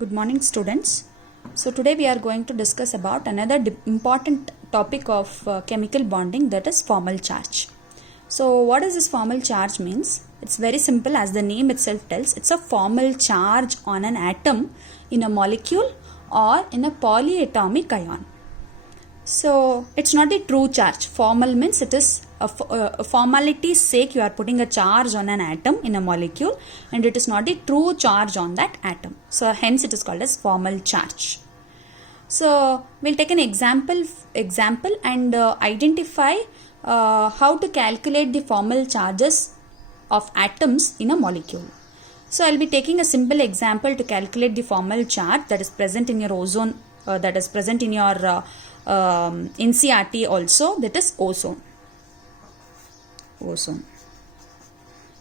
Good morning, students. So today we are going to discuss about another important topic of chemical bonding, that is formal charge. So what is this formal charge means? It's very simple, as the name itself tells. It's a formal charge on an atom in a molecule or in a polyatomic ion. So it's not a true charge. Formal means it is a formality's sake you are putting a charge on an atom in a molecule, and it is not a true charge on that atom. So hence it is called as formal charge. So we'll take an example and identify how to calculate the formal charges of atoms in a molecule. So I'll be taking a simple example to calculate the formal charge that is present in your ozone, that is present in your NCERT also, that is ozone.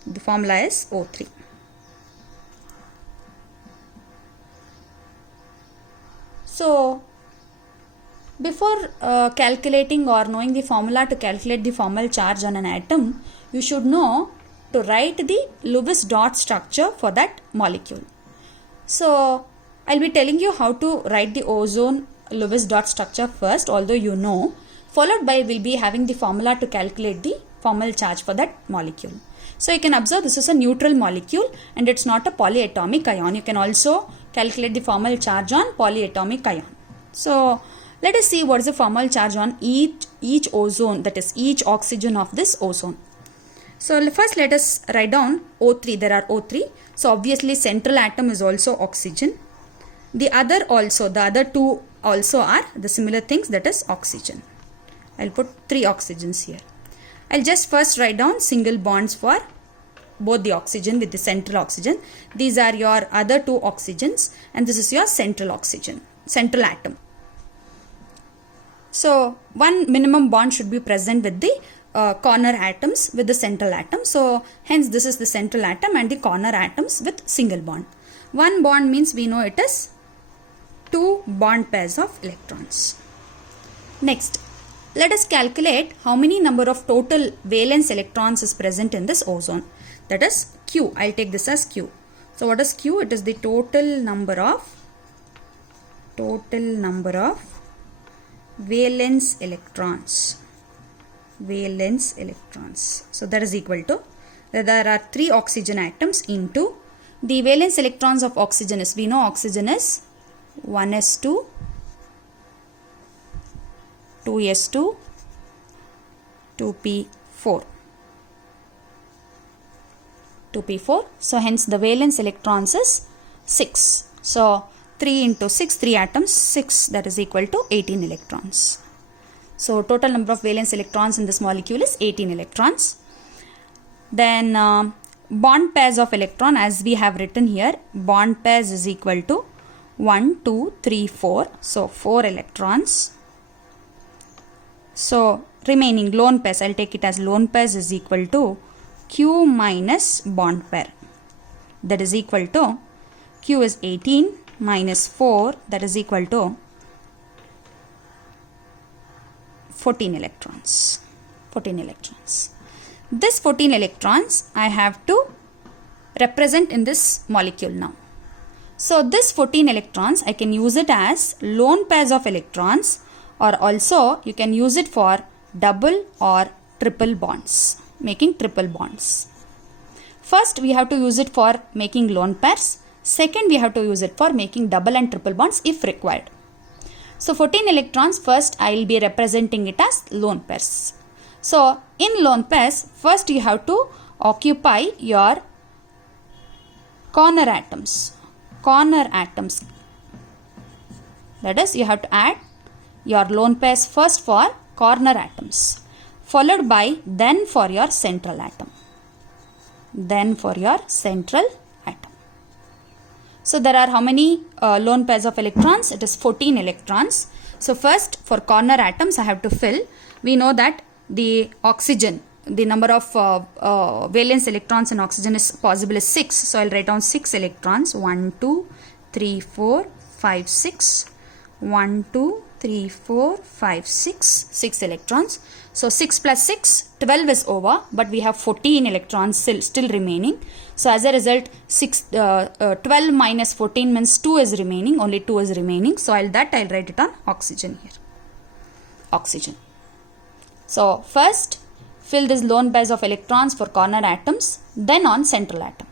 The formula is O3. So before calculating or knowing the formula to calculate the formal charge on an atom, you should know to write the Lewis dot structure for that molecule. So I'll be telling you how to write the ozone Lewis dot structure first, although you know, followed by we'll be having the formula to calculate the formal charge for that molecule. So you can observe this is a neutral molecule and it's not a polyatomic ion. You can also calculate the formal charge on polyatomic ion. So let us see what is the formal charge on each ozone, that is each oxygen of this ozone. So first let us write down O3. There are O3. So obviously central atom is also oxygen. The other two also are the similar things, that is oxygen. I'll put 3 oxygens here. I'll just first write down single bonds for both the oxygen with the central oxygen. These are your other 2 oxygens and this is your central oxygen, central atom. So one minimum bond should be present with the corner atoms with the central atom. So hence this is the central atom and the corner atoms with single bond. One bond means we know it is 2 bond pairs of electrons. Next, let us calculate how many number of total valence electrons is present in this ozone. That is Q. I'll take this as Q. So what is Q? It is the total number of valence electrons. So that is equal to, there are 3 oxygen atoms into the valence electrons of oxygen is, we know oxygen is 1s2, 2s2, 2p4. So hence the valence electrons is 6. So 3 into 6, 3 atoms, 6, that is equal to 18 electrons. So total number of valence electrons in this molecule is 18 electrons. Then bond pairs of electron, as we have written here, bond pairs is equal to 1, 2, 3, 4. So 4 electrons. So remaining lone pairs, I'll take it as lone pairs, is equal to Q minus bond pair. That is equal to, Q is 18 minus 4, that is equal to 14 electrons. This 14 electrons I have to represent in this molecule now. So this 14 electrons, I can use it as lone pairs of electrons, or also you can use it for double or triple bonds, making triple bonds. First we have to use it for making lone pairs. Second we have to use it for making double and triple bonds if required. So 14 electrons, first I will be representing it as lone pairs. So in lone pairs, first you have to occupy your corner atoms. That is, you have to add your lone pairs first for corner atoms, followed by then for your central atom. So there are how many lone pairs of electrons? It is 14 electrons. So first for corner atoms I have to fill. We know that the oxygen, the number of valence electrons in oxygen is possible is 6. So I'll write down 6 electrons. 1, 2, 3, 4, 5, 6. 1, 2, 3, 4, 5, 6 electrons. So 6 plus 6, 12 is over, but we have 14 electrons still remaining. So as a result, 12 minus 14 means 2 is remaining, only 2 is remaining. So I'll write it on oxygen here. Oxygen. So first, fill this lone pairs of electrons for corner atoms, then on central atom.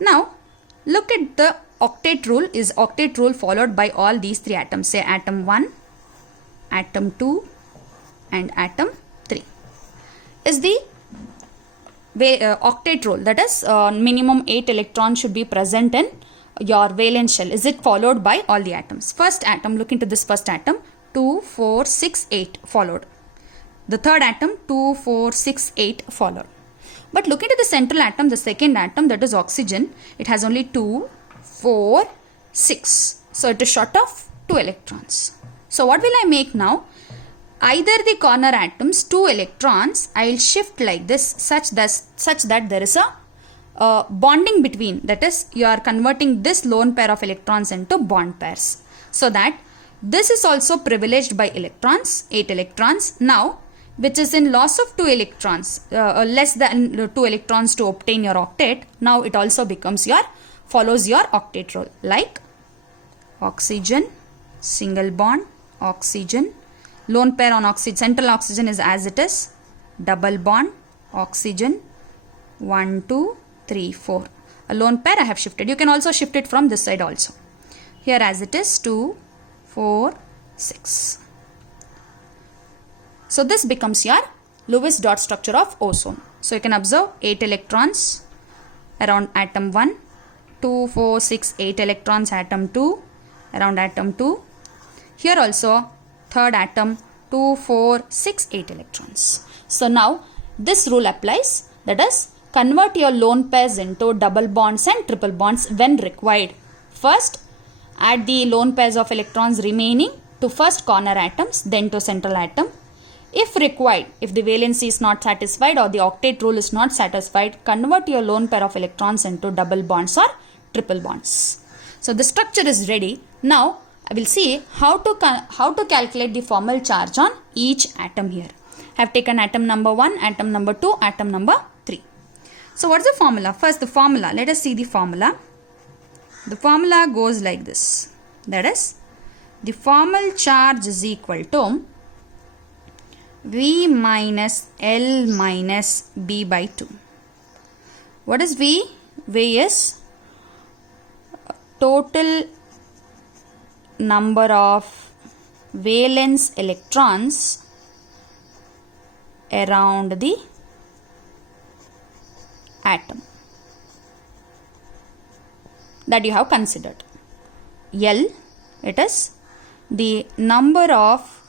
Now, look at the octet rule. Is octet rule followed by all these three atoms, say atom 1, atom 2 and atom 3. Is the octet rule, that is minimum 8 electrons should be present in your valence shell. Is it followed by all the atoms? First atom, look into this first atom, 2, 4, 6, 8 followed. The third atom, 2, 4, 6, 8 followed. But look into the central atom, the second atom, that is oxygen. It has only 2, 4, 6. So it is short of 2 electrons. So what will I make now? Either the corner atoms, 2 electrons, I will shift like this such that there is a bonding between. That is, you are converting this lone pair of electrons into bond pairs. So that this is also privileged by electrons, 8 electrons. Now, which is in loss of 2 electrons, less than 2 electrons to obtain your octet. Now it also becomes follows your octet rule, like oxygen, single bond, oxygen, lone pair on oxygen, central oxygen is as it is, double bond, oxygen, 1, 2, 3, 4. A lone pair I have shifted. You can also shift it from this side also. Here as it is, 2, 4, 6. So this becomes your Lewis dot structure of ozone. So you can observe 8 electrons around atom 1, 2, 4, 6, 8 electrons atom 2, around atom 2. Here also third atom 2, 4, 6, 8 electrons. So now this rule applies, that is, convert your lone pairs into double bonds and triple bonds when required. First, add the lone pairs of electrons remaining to first corner atoms, then to central atom. If required, if the valency is not satisfied or the octet rule is not satisfied, convert your lone pair of electrons into double bonds or triple bonds. So the structure is ready. Now I will see how to calculate the formal charge on each atom here. I have taken atom number 1, atom number 2, atom number 3. So what is the formula? First the formula. Let us see the formula. The formula goes like this. That is, the formal charge is equal to V minus L minus B by 2. What is V? V is total number of valence electrons around the atom that you have considered. L, it is the number of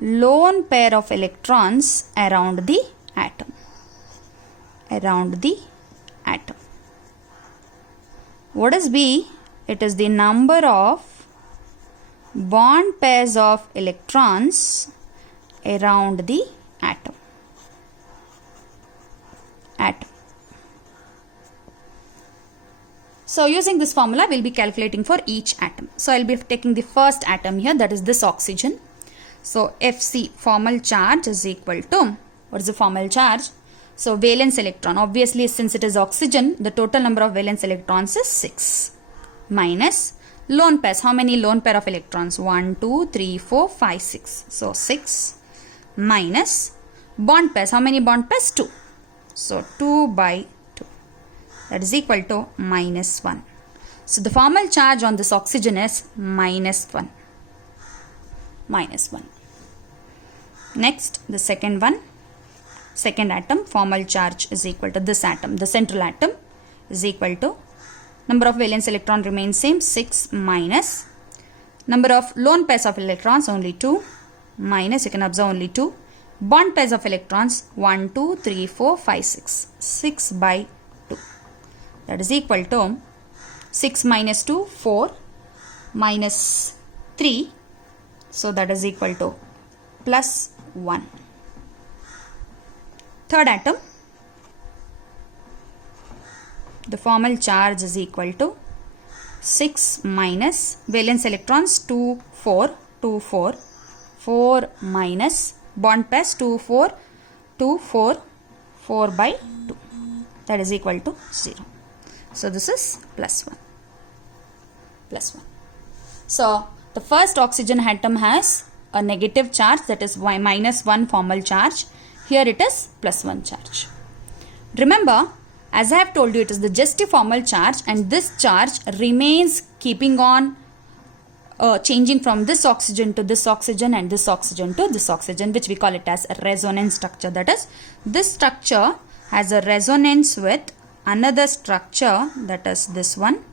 lone pair of electrons around the atom. What is B? It is the number of bond pairs of electrons around the atom. So using this formula, we will be calculating for each atom. So I will be taking the first atom here, that is this oxygen. So Fc, formal charge, is equal to, what is the formal charge? So valence electron, obviously since it is oxygen, the total number of valence electrons is 6, minus lone pairs. How many lone pair of electrons? 1, 2, 3, 4, 5, 6. So 6 minus bond pairs. How many bond pairs? 2. So 2 by 2. That is equal to minus 1. So the formal charge on this oxygen is minus 1. Next, the second one, second atom, formal charge is equal to this atom, the central atom, is equal to number of valence electron remains same, 6 minus number of lone pairs of electrons only 2, minus, you can observe only 2, bond pairs of electrons 1, 2, 3, 4, 5, 6, 6 by 2. That is equal to 6 minus 2, 4 minus 3. So that is equal to plus 1. Third atom, the formal charge is equal to 6 minus valence electrons 2, 4, 2, 4, 4 minus bond pairs 2, 4, 2, 4, 4 by 2. That is equal to 0. So this is plus 1. Plus 1. So the first oxygen atom has a negative charge, that is minus 1 formal charge. Here it is plus 1 charge. Remember, as I have told you, it is just a formal charge, and this charge remains keeping on changing from this oxygen to this oxygen and this oxygen to this oxygen, which we call it as a resonance structure. That is, this structure has a resonance with another structure, that is this one.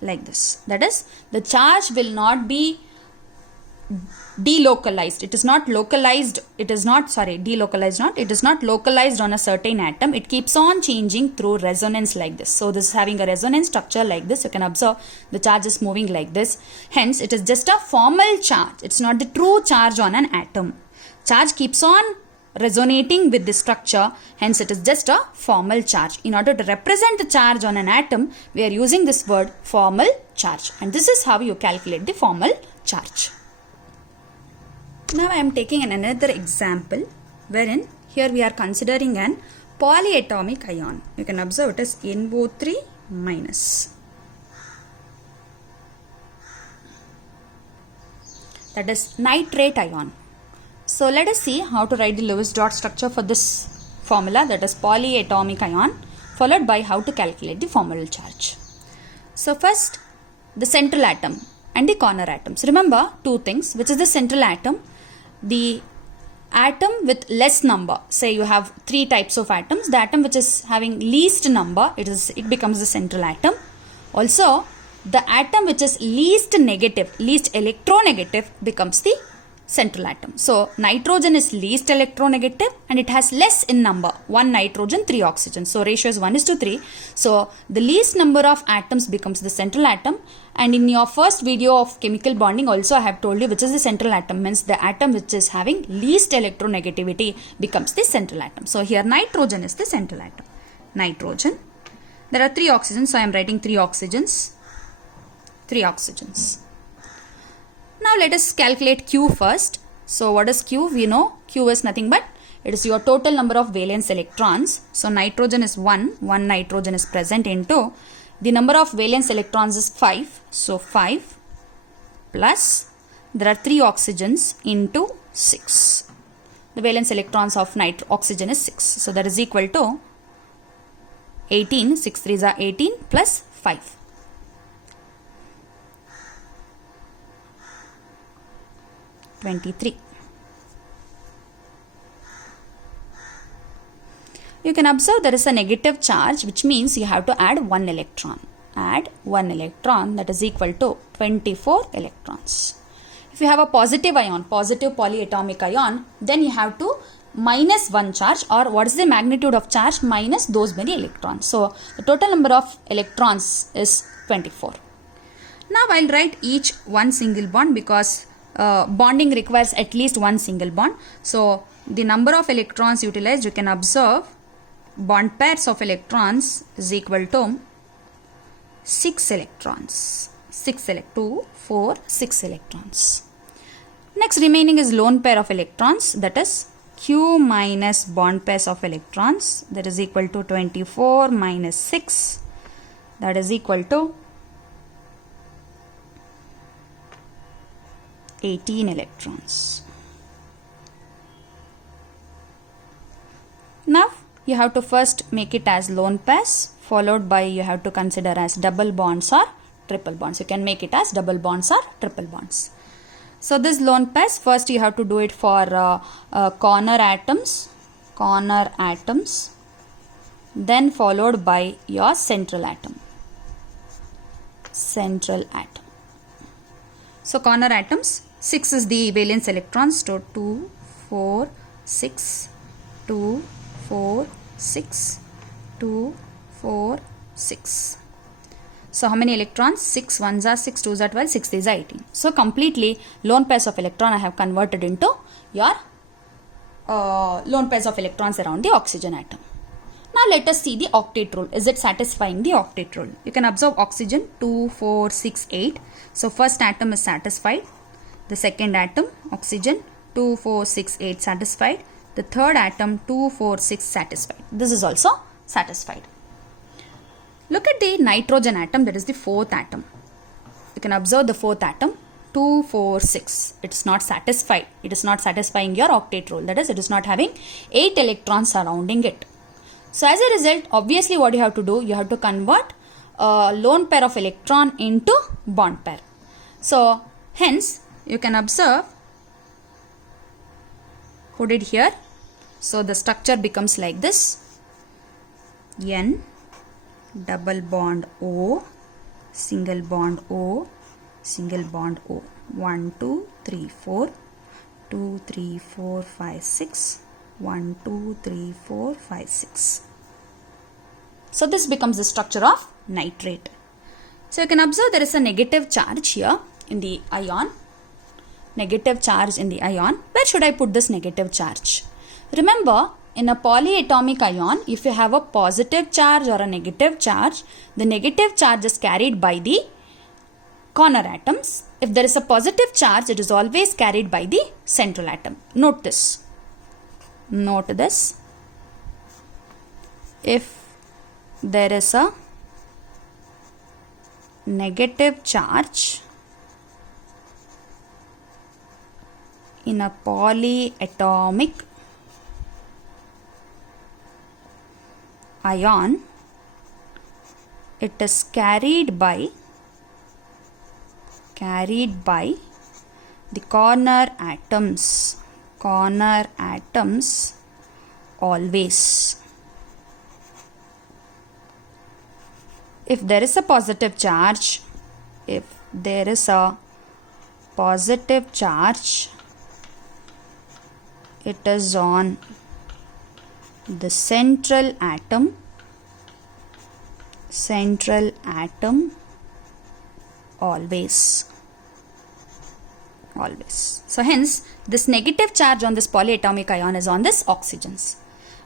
Like this. That is, the charge will not be delocalized. It is not localized. It is not, delocalized not. It is not localized on a certain atom. It keeps on changing through resonance like this. So this is having a resonance structure like this. You can observe the charge is moving like this. Hence, it is just a formal charge. It's not the true charge on an atom. Charge keeps on resonating with the structure, hence it is just a formal charge. In order to represent the charge on an atom, we are using this word formal charge, and this is how you calculate the formal charge. Now I am taking another example wherein here we are considering an polyatomic ion. You can observe it as NO3 minus. That is nitrate ion. So let us see how to write the Lewis dot structure for this formula, that is polyatomic ion, followed by how to calculate the formal charge. So first, the central atom and the corner atoms. Remember two things, which is the central atom, the atom with less number. Say you have 3 types of atoms. The atom which is having least number, it becomes the central atom. Also, the atom which is least negative, least electronegative becomes the central atom. So nitrogen is least electronegative and it has less in number, 1 nitrogen 3 oxygen. So ratio is 1:3. So the least number of atoms becomes the central atom. And in your first video of chemical bonding also I have told you which is the central atom, means the atom which is having least electronegativity becomes the central atom. So here nitrogen is the central atom. Nitrogen. There are 3 oxygens, so I am writing 3 oxygens. 3 oxygens. Now let us calculate Q first. So what is Q? We know Q is nothing but it is your total number of valence electrons. So nitrogen is 1 nitrogen is present into the number of valence electrons is 5. So 5 plus there are 3 oxygens into 6. The valence electrons of oxygen is 6. So that is equal to 18. 6 3s are 18 plus 5. 23. You can observe there is a negative charge, which means you have to add 1 electron. Add 1 electron, that is equal to 24 electrons. If you have a positive ion, positive polyatomic ion, then you have to minus 1 charge, or what is the magnitude of charge minus those many electrons. So the total number of electrons is 24. Now I'll write each one single bond because bonding requires at least 1 single bond. So the number of electrons utilized, you can observe bond pairs of electrons is equal to 6 electrons. 2, 4, 6 electrons. Next remaining is lone pair of electrons, that is Q minus bond pairs of electrons, that is equal to 24 minus 6, that is equal to 18 electrons. Now you have to first make it as lone pairs, followed by you have to consider as double bonds or triple bonds. You can make it as double bonds or triple bonds. So this lone pairs, first you have to do it for corner atoms, then followed by your central atom. So corner atoms, 6 is the valence electrons, so 2, 4, 6, 2, 4, 6, 2, 4, 6. So how many electrons? 6 1s are 6, 2s are 12, 6 3s are 18. So completely lone pairs of electron I have converted into your lone pairs of electrons around the oxygen atom. Now let us see the octet rule. Is it satisfying the octet rule? You can observe oxygen 2, 4, 6, 8. So first atom is satisfied. The second atom, oxygen 2, 4, 6, 8 satisfied. The third atom 2, 4, 6 satisfied. This is also satisfied. Look at the nitrogen atom, that is the fourth atom. You can observe the fourth atom 2, 4, 6. It is not satisfied. It is not satisfying your octet rule. That is, it is not having 8 electrons surrounding it. So as a result, obviously what you have to do, you have to convert a lone pair of electron into bond pair. So hence you can observe, put it here. So the structure becomes like this: N, double bond O, single bond O, single bond O. 1, 2, 3, 4, 2, 3, 4, 5, 6. 1, 2, 3, 4, 5, 6. So this becomes the structure of nitrate. So you can observe there is a negative charge here in the ion. Negative charge in the ion. Where should I put this negative charge? Remember, in a polyatomic ion, if you have a positive charge or a negative charge, the negative charge is carried by the corner atoms. If there is a positive charge, it is always carried by the central atom. Note this. Note this. If there is a negative charge in a polyatomic ion, it is carried by the corner atoms. Corner atoms always. If there is a positive charge, it is on the central atom. Always. So hence this negative charge on this polyatomic ion is on this oxygens.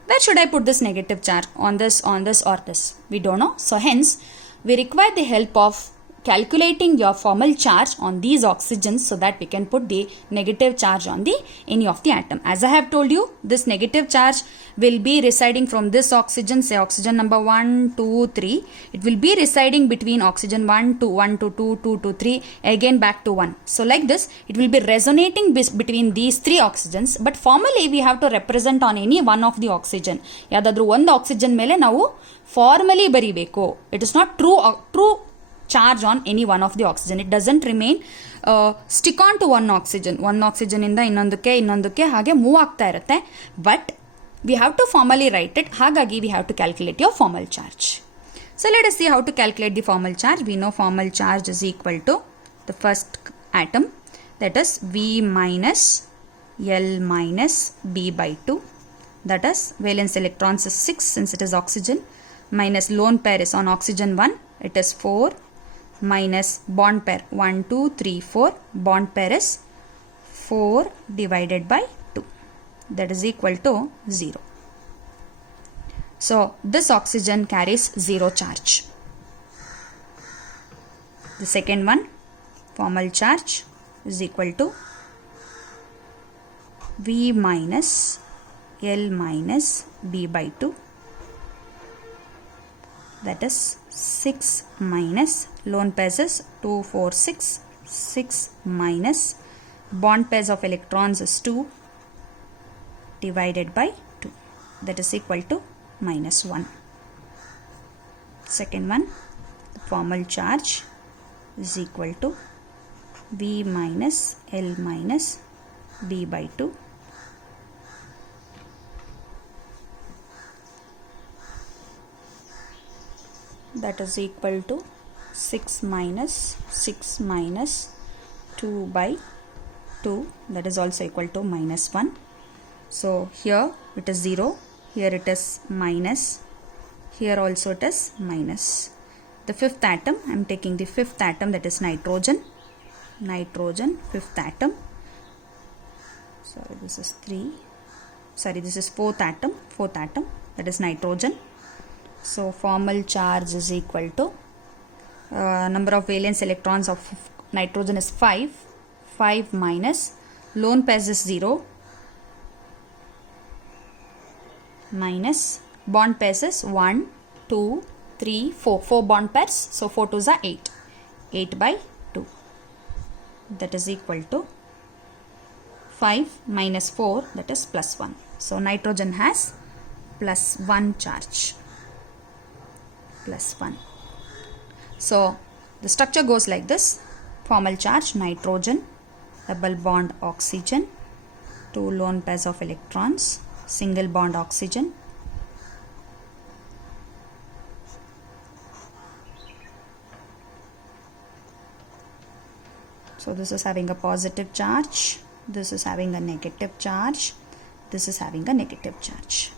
Where should I put this negative charge? On this, or this? We don't know. So hence we require the help of calculating your formal charge on these oxygens so that we can put the negative charge on the any of the atom. As I have told you, this negative charge will be residing from this oxygen, say oxygen number 1, 2, 3. It will be residing between oxygen 1 to 2, 2 to 3, again back to 1. So like this, it will be resonating between these three oxygens. But formally we have to represent on any one of the oxygen. Yadadru one oxygen mele navu formally baribeku. It is not true charge on any one of the oxygen. It doesn't remain stick on to one oxygen inda innondukke hage move aagta irutte, but we have to formally write it. Hagagi we have to calculate your formal charge. So let us see how to calculate the formal charge. We know formal charge is equal to the first atom, that is V minus L minus B by 2, that is valence electrons is 6 since it is oxygen, minus lone pair is on oxygen 1, it is 4, minus bond pair 1, 2, 3, 4, bond pair is 4 divided by 2, that is equal to 0. So this oxygen carries 0 charge. The second one, formal charge is equal to V minus L minus B by 2, that is 6 minus lone pairs is 2, 4, 6, 6 minus bond pairs of electrons is 2 divided by 2, that is equal to minus 1. Second one, the formal charge is equal to V minus L minus B by 2, that is equal to 6 minus 2 by 2, that is also equal to minus 1. So here it is 0, here it is minus, here also it is minus. The fifth atom, I am taking the fifth atom, that is nitrogen, fifth atom, sorry this is 3, sorry, this is fourth atom, that is nitrogen. So formal charge is equal to number of valence electrons of nitrogen is 5 minus lone pairs is 0 minus bond pairs is 1, 2, 3, 4. 4 bond pairs, so 4 2s are 8. 8 by 2. That is equal to 5 minus 4, that is plus 1. So nitrogen has plus 1 charge. Plus 1. So the structure goes like this. Formal charge nitrogen, double bond oxygen, 2 lone pairs of electrons, single bond oxygen, so this is having a positive charge, this is having a negative charge, this is having a negative charge.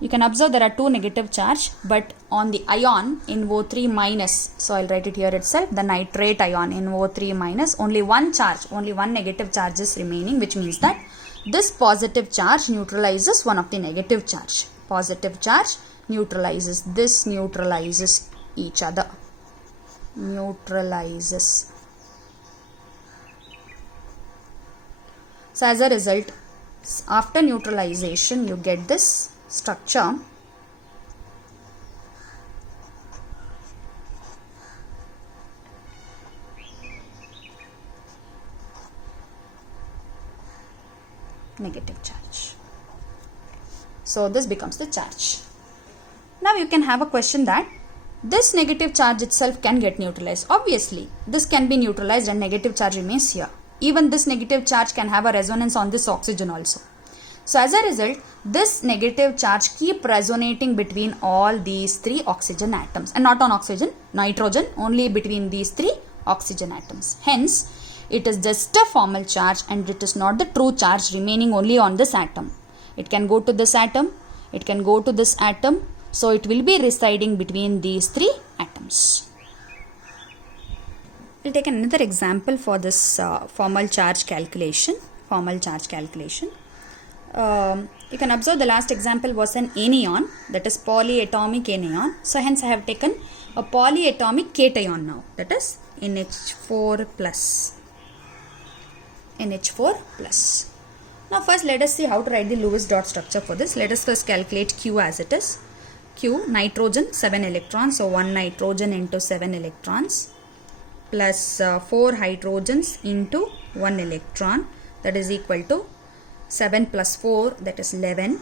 You can observe there are 2 negative charge, but on the ion NO3 minus, so I'll write it here itself, the nitrate ion NO3 minus, only one charge, only one negative charge is remaining, which means that this positive charge neutralizes one of the negative charge. Positive charge neutralizes, this neutralizes each other. Neutralizes. So as a result, after neutralization, you get this structure. Negative charge. So this becomes the charge. Now you can have a question that this negative charge itself can get neutralized. Obviously, this can be neutralized and negative charge remains here. Even this negative charge can have a resonance on this oxygen also. So as a result, this negative charge keep resonating between all these 3 oxygen atoms, and not on oxygen, nitrogen, only between these 3 oxygen atoms. Hence, it is just a formal charge and it is not the true charge remaining only on this atom. It can go to this atom, it can go to this atom, so it will be residing between these 3 atoms. We'll take another example for this formal charge calculation. You can observe the last example was an anion, that is polyatomic anion. So hence I have taken a polyatomic cation now, that is NH4 plus. NH4 plus. Now first let us see how to write the Lewis dot structure for this. Let us first calculate Q as it is. Q, nitrogen 7 electrons, so 1 nitrogen into 7 electrons plus 4 hydrogens into 1 electron, that is equal to 7 plus 4, that is 11.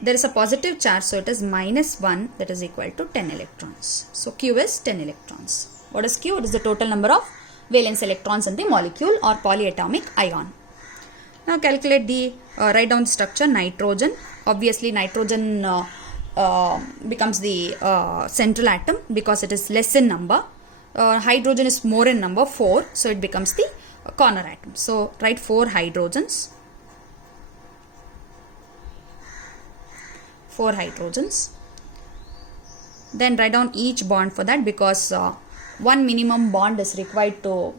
There is a positive charge, so it is minus 1, that is equal to 10 electrons. So Q is 10 electrons. What is Q? It is the total number of valence electrons in the molecule or polyatomic ion. Now calculate the, write down the structure. Nitrogen, obviously nitrogen becomes the central atom because it is less in number. Hydrogen is more in number, 4, so it becomes the corner atom. So write 4 hydrogens. 4 hydrogens. Then write down each bond for that, because one minimum bond is required to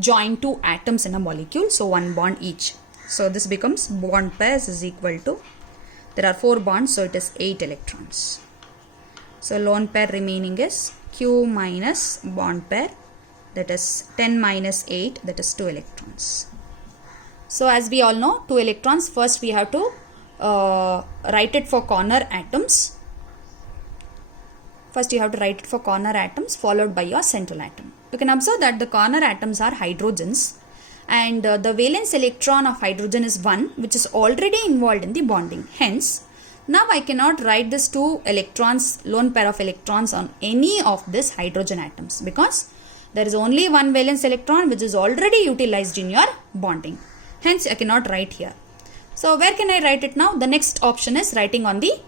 join 2 atoms in a molecule. So 1 bond each. So this becomes bond pairs is equal to, there are 4 bonds, so it is 8 electrons. So lone pair remaining is Q minus bond pair, that is 10 minus 8, that is 2 electrons. So as we all know, 2 electrons, first we have to write it for corner atoms. First you have to write it for corner atoms followed by your central atom. You can observe that the corner atoms are hydrogens, and the valence electron of hydrogen is 1, which is already involved in the bonding. Hence, now I cannot write this 2 electrons, lone pair of electrons on any of these hydrogen atoms, because there is only 1 valence electron which is already utilized in your bonding. Hence, I cannot write here. So where can I write it now? The next option is writing on the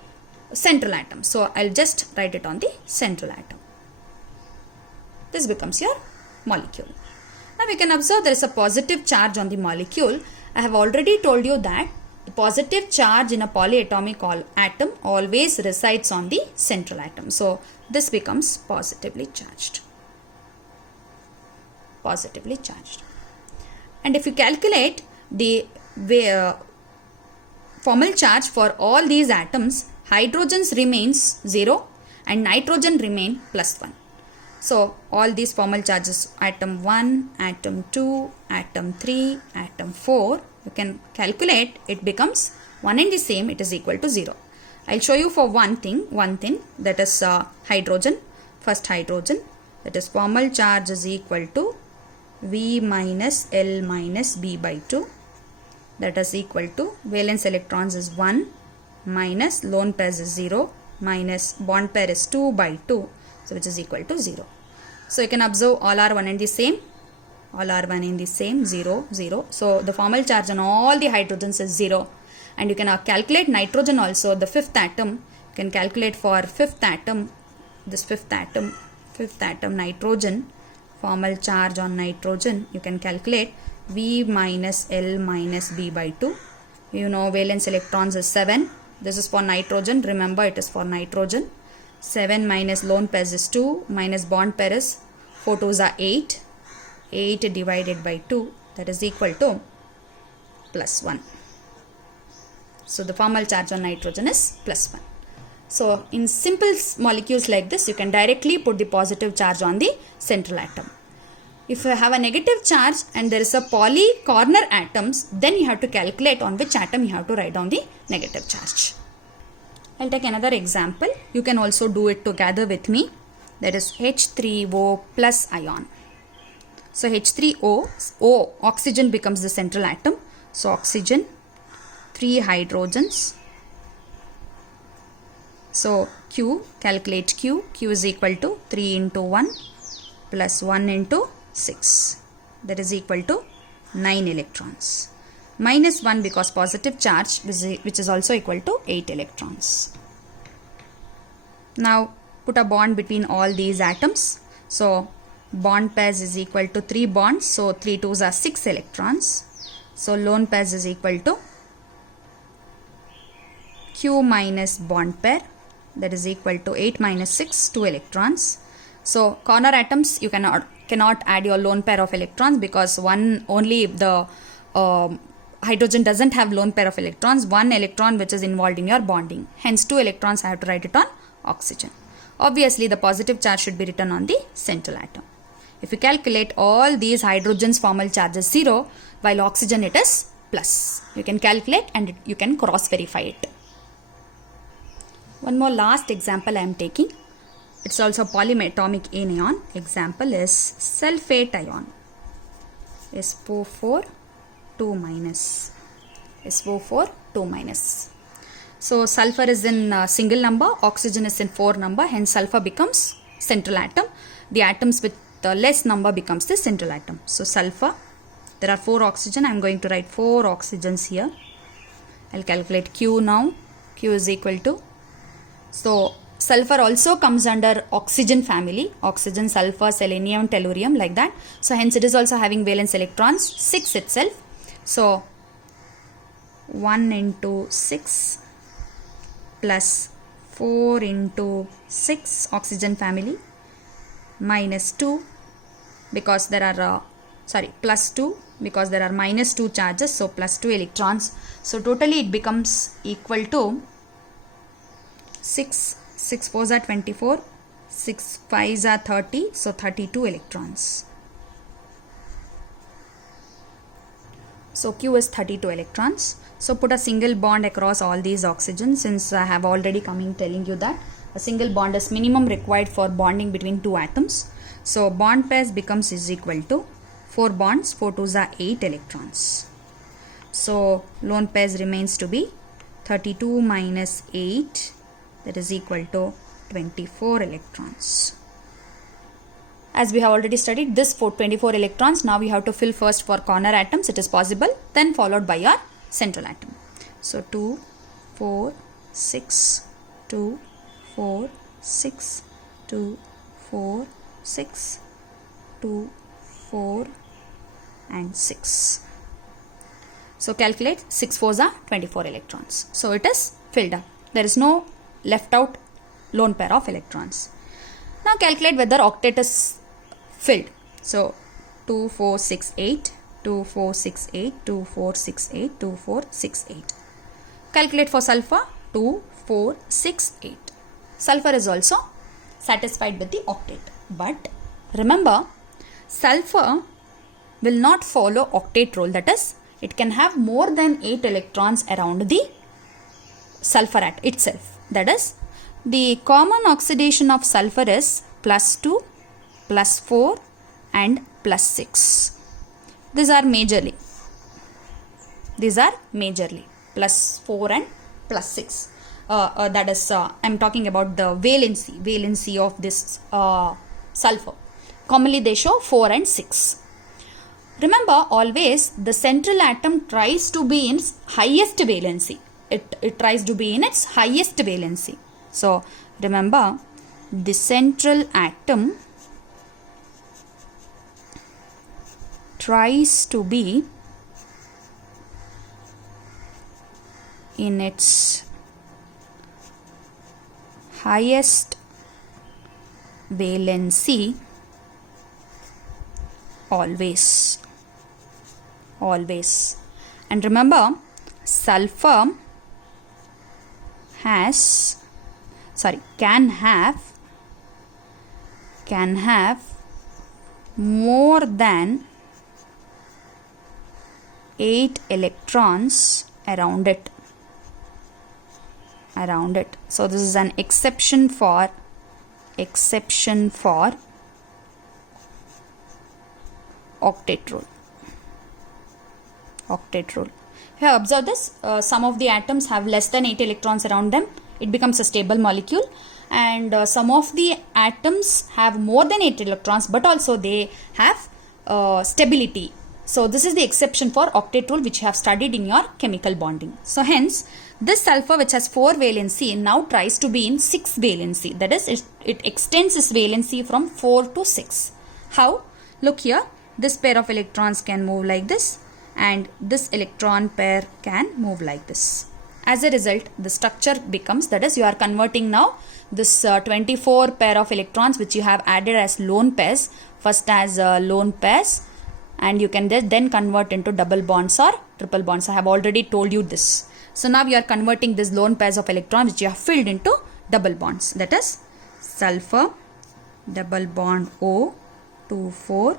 central atom. So I'll just write it on the central atom. This becomes your molecule. Now we can observe there is a positive charge on the molecule. I have already told you that the positive charge in a polyatomic atom always resides on the central atom. So this becomes positively charged. Positively charged. And if you calculate the formal charge for all these atoms, hydrogens remains 0 and nitrogen remain +1. So all these formal charges, atom 1, atom 2, atom 3, atom 4, you can calculate, it becomes one and the same, it is equal to 0. I'll show you for one thing that is hydrogen. First hydrogen, that is formal charge is equal to V minus L minus B by 2. That is equal to valence electrons is 1 minus lone pairs is 0 minus bond pair is 2 by 2. So which is equal to 0. So you can observe all are one and the same. All are one in the same, 0, 0. So the formal charge on all the hydrogens is 0. And you can calculate nitrogen also, the fifth atom. You can calculate for fifth atom, this fifth atom nitrogen, formal charge on nitrogen. You can calculate V minus L minus B by 2. You know valence electrons is 7. This is for nitrogen. Remember it is for nitrogen. 7 minus lone pairs is 2 minus bond pair is 4 2s are 8. 8 divided by 2, that is equal to +1. So the formal charge on nitrogen is +1. So in simple molecules like this, you can directly put the positive charge on the central atom. If you have a negative charge and there is a poly corner atoms, then you have to calculate on which atom you have to write down the negative charge. I'll take another example. You can also do it together with me. That is H3O plus ion. So H3O, O, oxygen becomes the central atom. So oxygen, 3 hydrogens. So Q, calculate Q. Q is equal to 3 into 1 plus 1 into 6. That is equal to 9 electrons. Minus 1 because positive charge, which is also equal to 8 electrons. Now put a bond between all these atoms. So bond pairs is equal to 3 bonds. So 3 2s are 6 electrons. So lone pairs is equal to Q minus bond pair. That is equal to 8 minus 6, 2 electrons. So corner atoms, you cannot add your lone pair of electrons because only the hydrogen doesn't have lone pair of electrons. 1 electron which is involved in your bonding. Hence 2 electrons I have to write it on oxygen. Obviously the positive charge should be written on the central atom. If you calculate all these hydrogens formal charge is 0, while oxygen it is plus. You can calculate and you can cross verify it. One more last example I am taking. It's also polyatomic anion. Example is sulfate ion. SO4 2 minus. SO4 2 minus. So sulfur is in single number, oxygen is in 4 number, hence sulfur becomes central atom. The atoms with the less number becomes the central atom. So sulfur, there are 4 oxygen. I am going to write 4 oxygens here. I'll calculate Q now. Q is equal to, so sulfur also comes under oxygen family. Oxygen, sulfur, selenium, tellurium, like that. So hence it is also having valence electrons 6 itself. So 1 into 6 plus 4 into 6 oxygen family minus 2 because there are plus 2 because there are minus 2 charges, so plus 2 electrons. So totally it becomes equal to 6 4s are 24, 6 5s are 30, so 32 electrons. So Q is 32 electrons. So put a single bond across all these oxygens, since I have already telling you that a single bond is minimum required for bonding between 2 atoms. So bond pairs becomes is equal to 4 bonds, 4 2s are 8 electrons. So lone pairs remains to be 32 minus 8, that is equal to 24 electrons. As we have already studied this for 24 electrons, now we have to fill first for corner atoms, it is possible, then followed by your central atom. So 2, 4, 6, 2, 4, 6, 2, 4, 6, 2, 4 and 6. So calculate 6 4s are 24 electrons. So it is filled up. There is no left out lone pair of electrons. Now calculate whether octet is filled. So 2 4 6 8, 2 4 6 8, 2 4 6 8, 2 4 6 8. Calculate for sulfur. 2, 4, 6, 8. Sulfur is also satisfied with the octet. But remember, sulfur will not follow octet rule. That is, it can have more than 8 electrons around the sulfur atom itself. That is, the common oxidation of sulfur is +2, +4 and +6. These are majorly +4 and +6. That is, I am talking about the valency of this sulfur. Commonly they show 4 and 6. Remember, always the central atom tries to be in its highest valency. It tries to be in its highest valency. So remember, the central atom tries to be in its highest valency always. And remember, sulfur can have more than 8 electrons around it. So this is an exception for octet rule. Here observe this, some of the atoms have less than 8 electrons around them. It becomes a stable molecule, and some of the atoms have more than 8 electrons, but also they have stability. So this is the exception for octet rule, which you have studied in your chemical bonding. So hence, this sulfur, which has 4 valency, now tries to be in 6 valency. That is, it extends its valency from 4 to 6. How? Look here, this pair of electrons can move like this, and this electron pair can move like this. As a result, the structure becomes, that is, you are converting now this 24 pair of electrons which you have added as lone pairs, first as lone pairs, and you can then convert into double bonds or triple bonds. I have already told you this. So now you are converting these lone pairs of electrons which you have filled into double bonds. That is, sulfur double bond O 2 4,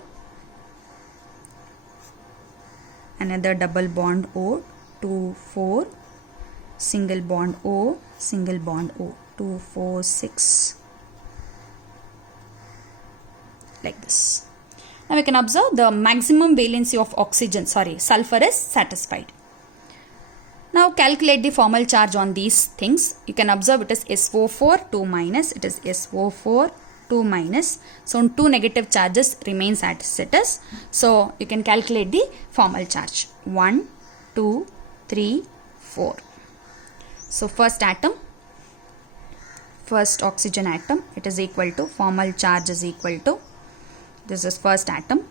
another double bond O 2 4, single bond O 2 4 6, like this. Now we can observe the maximum valency of sulfur is satisfied. Now calculate the formal charge on these things. You can observe it is SO4 2 minus, it is SO4 2 minus. So 2 negative charges remains as it is. So you can calculate the formal charge. 1, 2, 3, 4. So first oxygen atom, it is equal to, formal charge is equal to, this is first atom.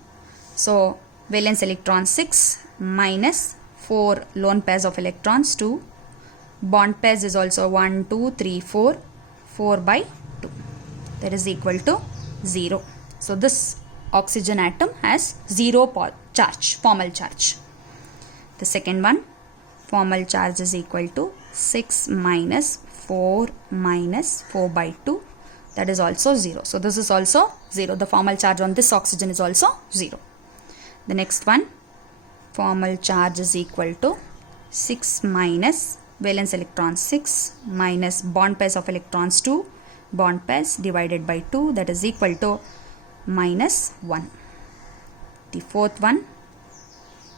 So valence electron 6 minus 4 lone pairs of electrons 2. Bond pairs is also 1, 2, 3, 4. 4 by 2. That is equal to 0. So this oxygen atom has 0 charge, formal charge. The second one, formal charge is equal to 6 minus 4 by 2. That is also 0. So this is also 0. The formal charge on this oxygen is also 0. The next one, formal charge is equal to 6 minus valence electron 6 minus bond pairs of electrons 2, bond pairs divided by 2, that is equal to minus 1. The fourth one,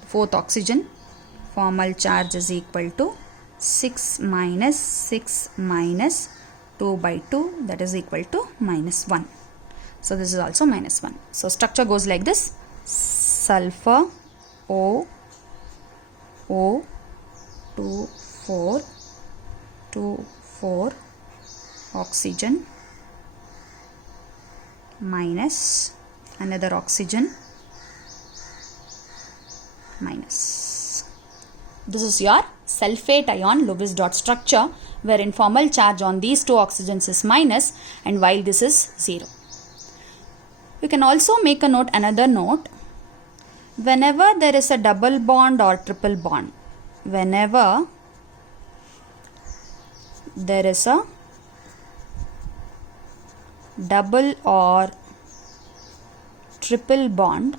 fourth oxygen, formal charge is equal to 6 minus 2 by 2, that is equal to minus 1. So this is also minus 1. So structure goes like this: sulfur O 2 4 oxygen minus another oxygen minus. This is your sulfate ion Lewis dot structure, wherein formal charge on these two oxygens is minus, and while this is 0. You can also make a note, another note. Whenever there is a double bond or triple bond, whenever there is a double or triple bond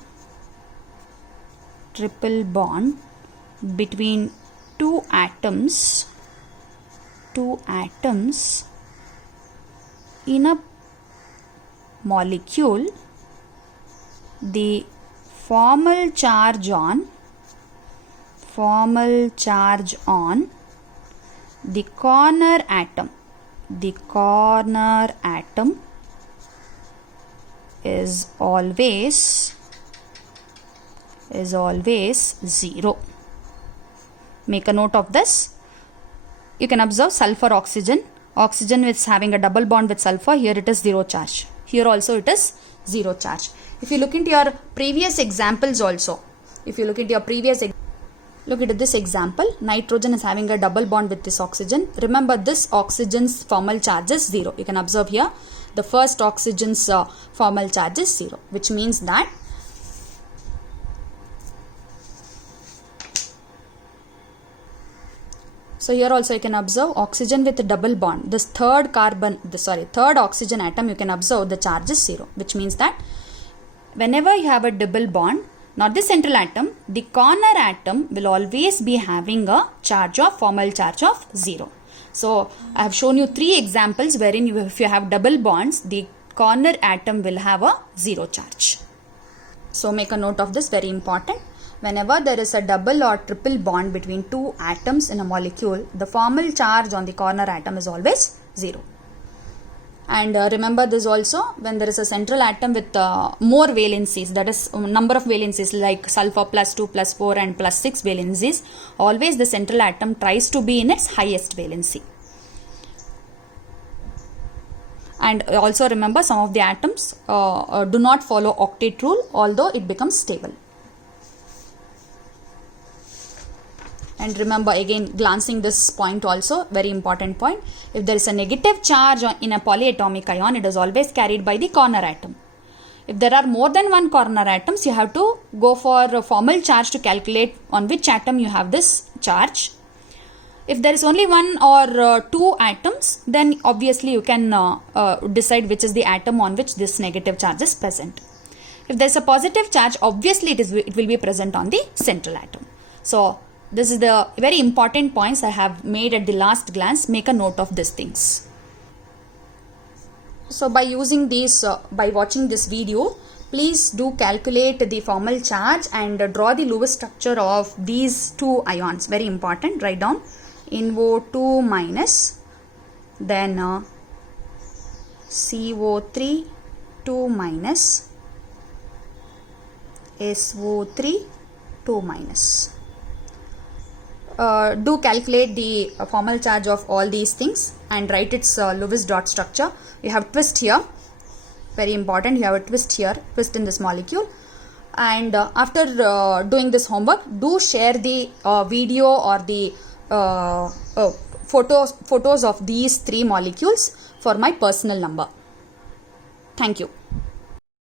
between two atoms in a molecule, the formal charge on the corner atom is always 0. Make a note of this. You can observe sulfur oxygen is having a double bond with sulfur. Here it is 0 charge. Here also it is 0 charge. If you look into your previous examples also, look at this example, nitrogen is having a double bond with this oxygen. Remember, this oxygen's formal charge is 0. You can observe here the first oxygen's formal charge is 0, which means that so here also you can observe oxygen with a double bond. This third oxygen atom, you can observe the charge is 0, which means that whenever you have a double bond, not the central atom, the corner atom will always be having a formal charge of 0. So I have shown you 3 examples wherein if you have double bonds, the corner atom will have a 0 charge. So make a note of this, very important. Whenever there is a double or triple bond between two atoms in a molecule, the formal charge on the corner atom is always 0. And remember this also, when there is a central atom with more valencies, that is number of valencies like sulfur plus 2 plus 4 and plus 6 valencies, always the central atom tries to be in its highest valency. And also remember, some of the atoms do not follow octet rule, although it becomes stable. And remember, again glancing this point also, very important point, if there is a negative charge in a polyatomic ion, it is always carried by the corner atom. If there are more than one corner atoms, you have to go for a formal charge to calculate on which atom you have this charge. If there is only one or two atoms, then obviously you can decide which is the atom on which this negative charge is present. If there is a positive charge, obviously it will be present on the central atom. So this is the very important points I have made at the last glance. Make a note of these things. So by using these, by watching this video, please do calculate the formal charge and draw the Lewis structure of these two ions. Very important. Write down NO2 minus, then CO3 2 minus, SO3 2 minus. Do calculate the formal charge of all these things and write its Lewis dot structure. You have twist here, very important. You have a twist here, twist in this molecule. And after doing this homework, do share the video or the photos of these three molecules for my personal number. Thank you.